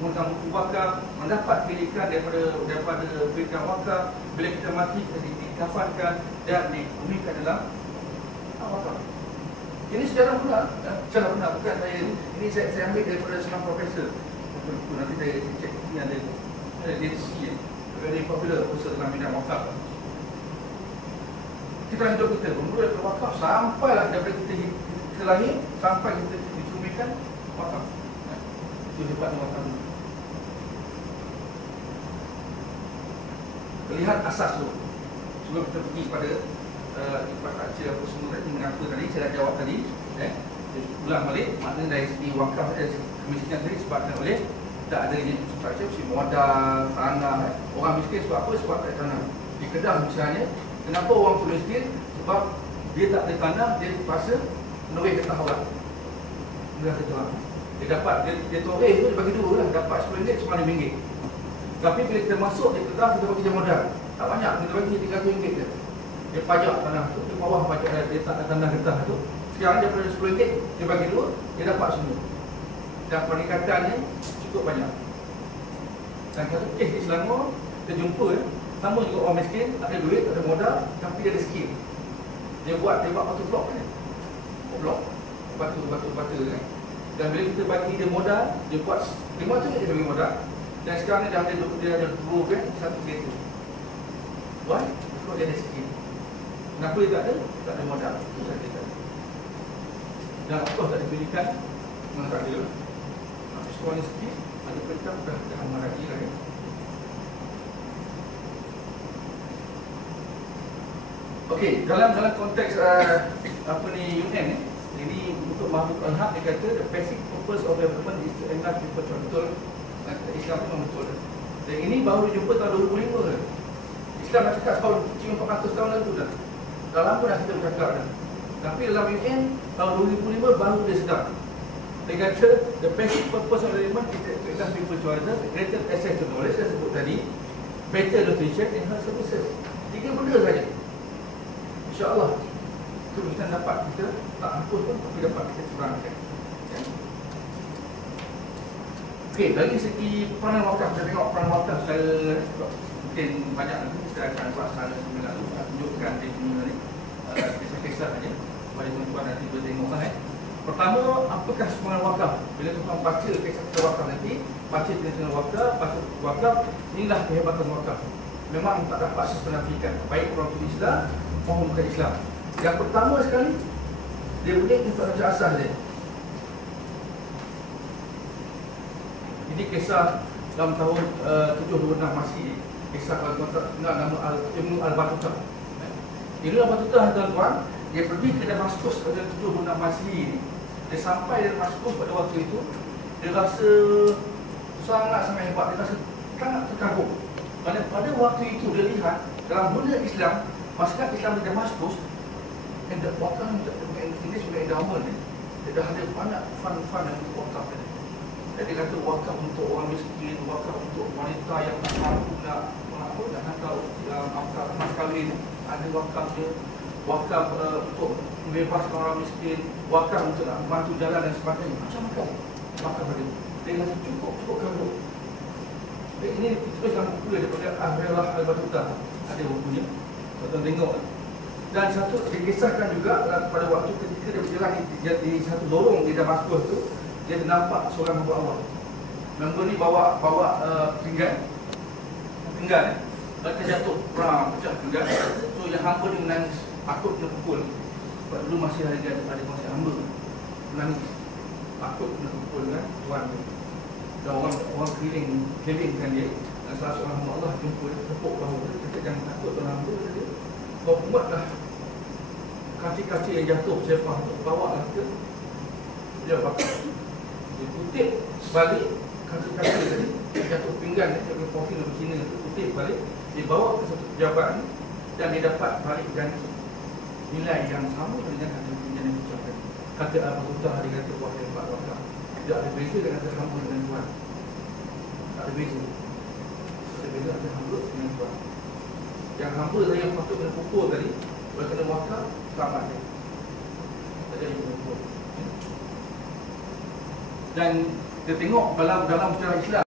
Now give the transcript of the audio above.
mengutang buku wakaf, mendapat pilihan daripada pilihan wakaf. Bila kita mati, kita dikafankan dan dikumikan dalam wakaf. Ini sejarah benar, sejarah benar, bukan saya ini saya ambil daripada seorang profesor. Nanti saya cek ini ada diskusi very popular profesor dalam bidang wakaf. Kita hidup kita bermula dari wakaf sampailah daripada kita lahir sampai kita dikumikan wakaf. Itu hebatnya wakaf. Lihat asas tu. Sebelum kita pergi pada infrastruktur apa semua tadi, mengapa tadi saya dah jawab tadi, ulang balik, maknanya dari segi wakaf kemiskinan tadi sebabkan oleh tak ada infrastruktur, mesti modal, tanah. Orang miskin sebab apa? Sebab tak ada tanah. Di Kedah misalnya, kenapa orang tu miskin? Sebab dia tak ada tanah, dia terpaksa menoreh getah orang. Dia kata orang. Dia dapat, dia toreh tu dia bagi dua lah, dapat RM10, RM9. Tapi bila kita masuk di Kedah, kita bagi dia modal. Tak banyak, kita bagi RM300 je. Dia pajak tanah tu, di bawah pajak dia tak ada tanah getah tu. Sekarang daripada RM10, dia bagi dua, dia dapat semua. Dan peningkatannya cukup banyak. Dan satu kes di Selangor, kita jumpa sama juga orang miskin, tak ada duit, tak ada modal, tapi dia ada skill. Dia buat batu blok kan? Blok, batu kan? Dan bila kita bagi dia modal, dia buat RM5 dia bagi modal. Dan sekarang ni dia ada dua kan, satu kereta. Why? Sebab dia ada skill. Kenapa dia tak ada? Tak ada modal. Itu sahaja dia tak ada. Dan of course tak diberikan, memang tak ada. Tapi sekolah ni sikit, ada perintah dah amal lagi lah ya. Okey, dalam konteks UN ini untuk Mahmud Al-Haq dia kata the basic purpose of development is to enlarge people. Betul, Islam itu memang betul. Dan ini baru dijumpa tahun 2005 ke. Islam dah cakap tahun 400 tahun lalu dah. Dah lama dah kita bercakap dah. Tapi dalam UN tahun 2005 baru dia sedar. Dia kata the basic purpose of development is to enlarge people choices, greater access to knowledge, saya sebut tadi, better nutrition and health services. 3 benda saja. InsyaAllah itu kita dapat, kita tak hapus pun, tapi dapat kita kurangkan. Okey, dari segi peranan wakaf, kita tengok peranan wakaf secara mungkin banyak nanti kita akan buat secara seminar tu, tunjukkan di sini ni kisah-kisah saja pada tuan-tuan nanti boleh tengoklah. Pertama, apakah peranan wakaf? Bila tuan-tuan baca kisah wakaf nanti, baca tentang wakaf, inilah kehebatan wakaf. Memang tak dapat sepenafikan, baik orang Islam maupun bukan Islam. Yang pertama sekali, dia punya infrastruktur asas dia. Ini kisah dalam tahun 726 Masih, kisah nama Ibnu Al-Batutah. Ibnu Al-Batutah tuan-tuan, dia pergi ke Damaskus pada 726 Masih. Dia sampai di Damaskus pada waktu itu, dia rasa sangat hebat, dia rasa sangat terkagum. Kerana pada waktu itu dia lihat dalam dunia Islam, masyarakat Islam di Damaskus, and wakaf ini sebagai endowment ni, dia dah ada banyak fund yang untuk wakaf ni. Jadi kata wakaf untuk orang miskin, wakaf untuk wanita yang tak mampu nak hantar mas kahwin, ada wakaf dia, wakaf untuk membebaskan orang miskin, wakaf untuk nak membantu jalan dan sebagainya. Macam-macam wakaf ada. Dia rasa cukup kabur. Ini terus dalam buku daripada Ahrilah Al-Batutah. Ada bukunya, tuan-tuan tengok. Dan satu dikisahkan juga pada waktu ketika dia berjalan di satu lorong di Damaskus tu, dia nampak seorang hamba Allah. Hamba ni bawa pinggan. Lepas jatuh perang, pecah pinggan. So yang hamba ni menangis, takut kena pukul. Sebab dulu masih ada masa hamba menangis, takut kena pukul kan tuan tu. Dan orang kelilingkan dia. Dan salah seorang hamba Allah jumpa dia, tepuk bahu dia, kata jangan takut tuan hamba dia. Kau buatlah kaci-kaci yang jatuh sepah tu, bawa lah ke dia bakar. Dia kutip balik kaci-kaci tadi, jatuh pinggan dia punya profil dari Cina tu, kutip balik, dia bawa ke satu pejabat ni, dan dia dapat balik ganti nilai yang sama dengan harga pinjaman yang dicapkan. Kata Al-Batutah, dia kata buat hebat wakaf. Tidak ada beza dengan kata hamba dengan tuan. Tak ada beza. Tak ada beza antara hamba dengan tuan. Yang hamba tadi yang patut kena pukul tadi, kalau kena wakaf, selamat dia. Tak jadi kena pukul. Dan kita tengok dalam sejarah Islam,